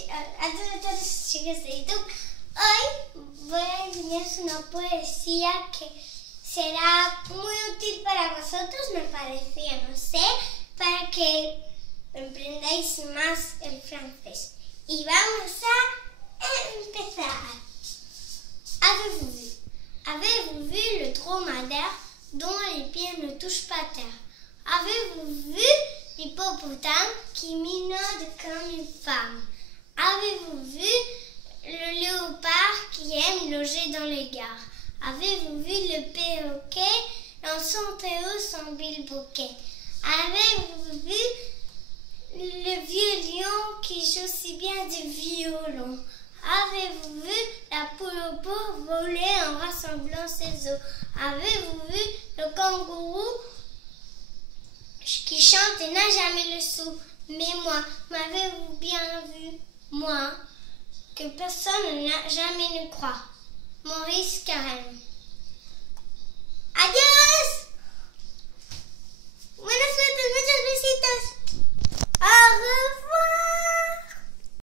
a todos chicos de YouTube. Hoy voy a enseñaros una poesía que será muy útil para vosotros, me parecía, no sé, para que emprendáis más el francés. Y vamos a empezar. Avez-vous vu le dromadaire dont les pieds ne touchent pas terre? Avez-vous vu l'hippopotame qui minaude comme une femme? Avez-vous vu le léopard qui aime loger dans les gares? Avez-vous vu le perroquet lançant très haut son bilboquet? Avez-vous vu le vieux lion qui joue si bien du violon? Avez-vous vu la poule au pot voler en rassemblant ses os? Avez-vous vu le kangourou qui chante et n'a jamais le sou? Mais moi, m'avez-vous bien vu, moi, que personne n'a jamais ne croit? Maurice Carême.